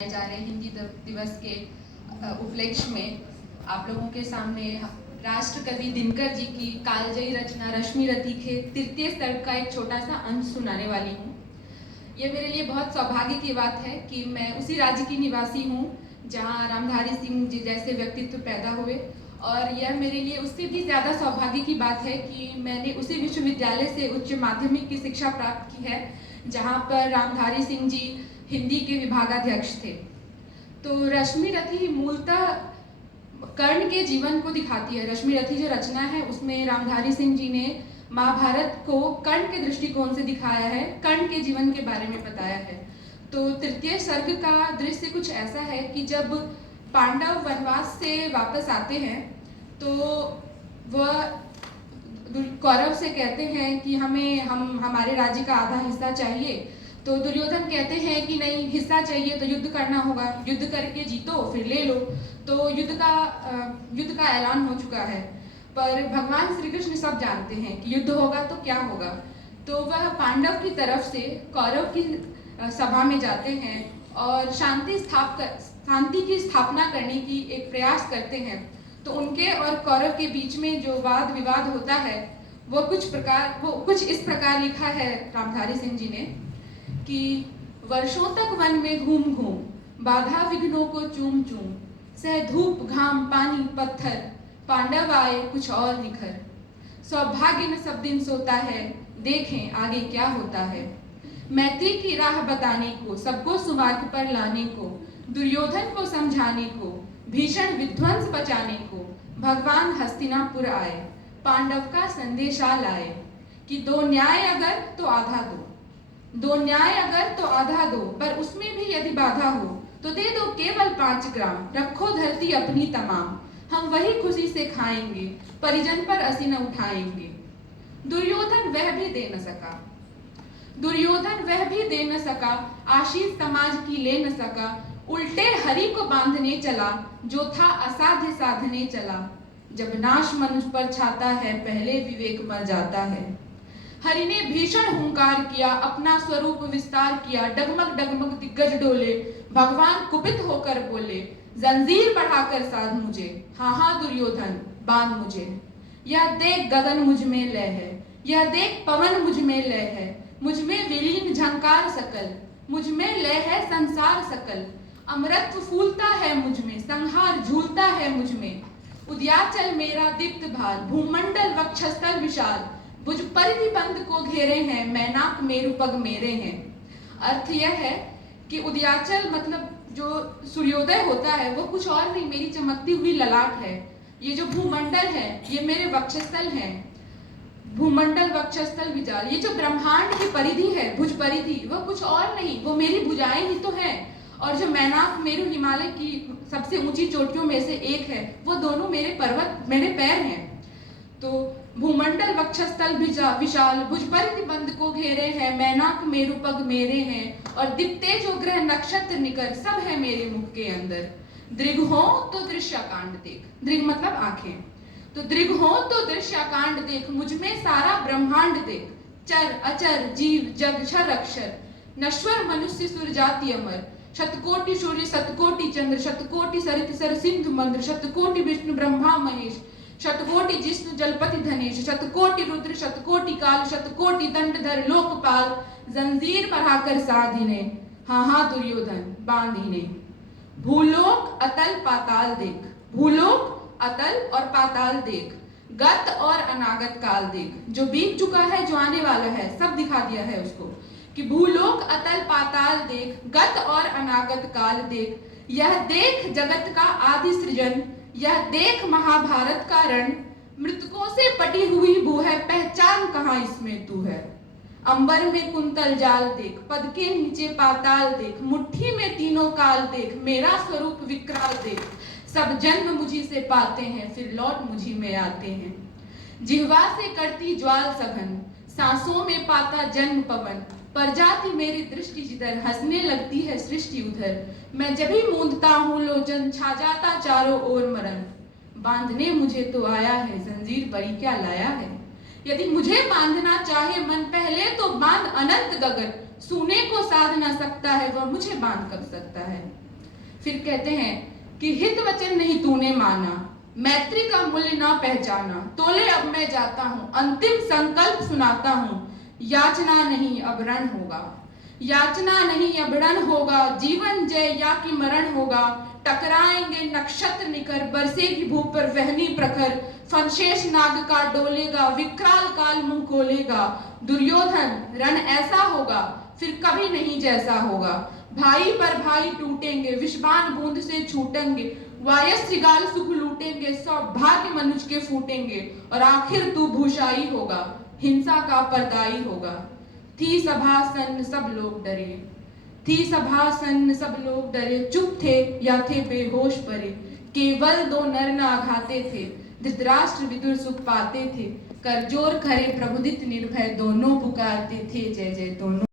जा रहे हिंदी दिवस के उपलक्ष्य में आप लोगों के सामने राष्ट्र कवि दिनकर जी की कालजयी रचना रश्मि रति के तृतीय सर्ग का एक छोटा सा अंश सुनाने वाली हूँ। ये मेरे लिए बहुत सौभाग्य की बात है कि मैं उसी राज्य की निवासी हूँ जहाँ रामधारी सिंह जी जैसे व्यक्तित्व पैदा हुए, और यह मेरे लिए उससे भी ज़्यादा सौभाग्य की बात है कि मैंने उसी विश्वविद्यालय से उच्च माध्यमिक की शिक्षा प्राप्त की है जहाँ पर रामधारी सिंह जी हिंदी के विभागाध्यक्ष थे। तो रश्मि रति मूलतः कर्ण के जीवन को दिखाती है। रश्मि रति जो रचना है उसमें रामधारी सिंह जी ने महाभारत को कर्ण के दृष्टिकोण से दिखाया है, कर्ण के जीवन के बारे में बताया है। तो तृतीय सर्ग का दृश्य कुछ ऐसा है कि जब पांडव वनवास से वापस आते हैं तो वह कौरव से कहते हैं कि हमारे राज्य का आधा हिस्सा चाहिए। तो दुर्योधन कहते हैं कि नहीं, हिस्सा चाहिए तो युद्ध करना होगा, युद्ध करके जीतो फिर ले लो। तो युद्ध का ऐलान हो चुका है, पर भगवान श्री कृष्ण सब जानते हैं कि युद्ध होगा तो क्या होगा। तो वह पांडव की तरफ से कौरव की सभा में जाते हैं और शांति की स्थापना करने की एक प्रयास करते हैं। तो उनके और कौरव के बीच में जो वाद विवाद होता है वो कुछ इस प्रकार लिखा है रामधारी सिंह जी ने कि वर्षों तक वन में घूम घूम, बाधा विघ्नों को चूम चूम, सह धूप घाम पानी पत्थर, पांडव आए कुछ और निखर। सौभाग्य न सब दिन सोता है, देखें आगे क्या होता है। मैत्री की राह बताने को, सबको सुमार्ग पर लाने को, दुर्योधन को समझाने को, भीषण विध्वंस बचाने को, भगवान हस्तिनापुर आए, पांडव का संदेशा लाए कि दो न्याय अगर तो आधा दो, दो न्याय अगर तो आधा दो, पर उसमें भी यदि बाधा हो तो दे दो केवल 5 ग्राम, रखो धरती अपनी तमाम, हम वही खुशी से खाएंगे, परिजन पर असी न उठाएंगे। दुर्योधन वह भी दे न सका, आशीष समाज की ले न सका, उल्टे हरि को बांधने चला, जो था असाध्य साधने चला। जब नाश मनुष्य पर छाता है, पहले विवेक मर जाता है। हरि ने भीषण हुंकार किया, अपना स्वरूप विस्तार किया, डगमग डगमग दिग्गज डोले, भगवान कुपित होकर बोले, जंजीर बढ़ाकर साध मुझे, हाँ हाँ दुर्योधन बांध मुझे। यह देख गगन मुझ में लय है, यह देख पवन मुझ में लय है, मुझ में विलीन झंकार सकल, मुझ में लय है संसार सकल। अमरत्व फूलता है मुझ में, संहार झूलता है मुझ में। उद्याचल मेरा दीप्त भाल, भूमंडल वक्षस्थल विशाल, भुज परिधि बंद को घेरे हैं, मैनाक मेरु पग मेरे हैं। अर्थ यह है कि उद्याचल मतलब जो सूर्योदय होता है वो कुछ और नहीं, मेरी चमकती हुई ललाट है। ये जो भूमंडल है ये मेरे वक्षस्थल हैं, भूमंडल वक्षस्थल विशाल। ये जो ब्रह्मांड की परिधि है, भुज परिधि, वो कुछ और नहीं, वो मेरी भुजाएं ही तो हैं। और जो मैनाक मेरु हिमालय की सबसे ऊंची चोटियों में से एक है, वो दोनों मेरे पर्वत, मेरे पैर हैं। तो भूमंडल वक्षस्थल विशाल, भुज परिधि बंद को घेरे हैं, मैनाक मेरु पग मेरे हैं, और दिखते जो ग्रह नक्षत्र निकर, सब है मेरे मुख के अंदर। दृग हो तो दृश्यकांड देख, दृग मतलब आंखें, तो दृग हो तो दृश्यकांड देख, मुझ में सारा ब्रह्मांड देख। चर अचर जीव जग क्षर अक्षर, नश्वर मनुष्य सुर जाति अमर, शतकोटि सूर्य शतकोटि चंद्र, शतकोटि सरित सर सिंधु मंद्र, शतकोटि विष्णु ब्रह्मा महेश, शतकोटि जिष्णु जलपति धनेश, शतकोटि रुद्र शतकोटि काल, शतकोटि दंडधर लोकपाल, जंजीर बढ़ाकर साधिने, हाँ हाँ दुर्योधन बांधिने। भूलोक अतल पाताल देख, भूलोक अतल और पाताल देख, गत और अनागत काल देख, जो बीत चुका है जो आने वाला है सब दिखा दिया है उसको, कि भूलोक अतल पाताल देख, गत और अनागत काल देख। यह देख जगत का आदि सृजन, यह देख महाभारत का रण, मृतकों से पटी हुई भू है, पहचान कहाँ इसमें तू है। अंबर में कुंतल जाल देख, पद के नीचे पाताल देख, मुट्ठी में तीनों काल देख, मेरा स्वरूप विकराल देख। सब जन्म मुझी से पाते हैं, फिर लौट मुझी में आते हैं। जिह्वा से करती ज्वाल सघन, सांसों में पाता जन्म पवन, पर जाती मेरी दृष्टि जिधर, हंसने लगती है सृष्टि उधर। मैं जब भी मूंदता हूँ लोचन, छा जाता चारों ओर मरण, बांधने मुझे तो आया है, जंजीर बड़ी क्या लाया है। यदि मुझे बांधना चाहे मन, पहले तो बांध अनंत गगन, सूने को साध ना सकता है वह मुझे बांध कर सकता है। फिर कहते हैं कि हित वचन नहीं तूने माना, मैत्री का मूल्य ना पहचाना, तोले अब मैं जाता हूँ, अंतिम संकल्प सुनाता हूँ, याचना नहीं अब रण होगा, याचना नहीं अब रण होगा, जीवन जय या कि मरण होगा, टकराएंगे नक्षत्र निकर, बरसेगी भू पर वहनी प्रखर, फनशेष नाग का डोलेगा, विकराल काल मुंह खोलेगा, दुर्योधन रण ऐसा होगा फिर कभी नहीं जैसा होगा, भाई पर भाई टूटेंगे, विषबान बूंद से छूटेंगे, वायस्त्रिगाल सुख लूटेंगे, सौभाग्य मनुज के फूटेंगे, और आखिर तू भूषाई होगा, हिंसा का परदाई होगा। थी सभा सन्न सब लोग डरे, थी सभा सन्न सब लोग डरे, चुप थे या थे बेहोश परे, केवल दो नर न आघाते थे, धृतराष्ट्र विदुर सुख पाते थे, कर जोर करे प्रबुदित निर्भय, दोनों पुकारते थे जय जय दोनों।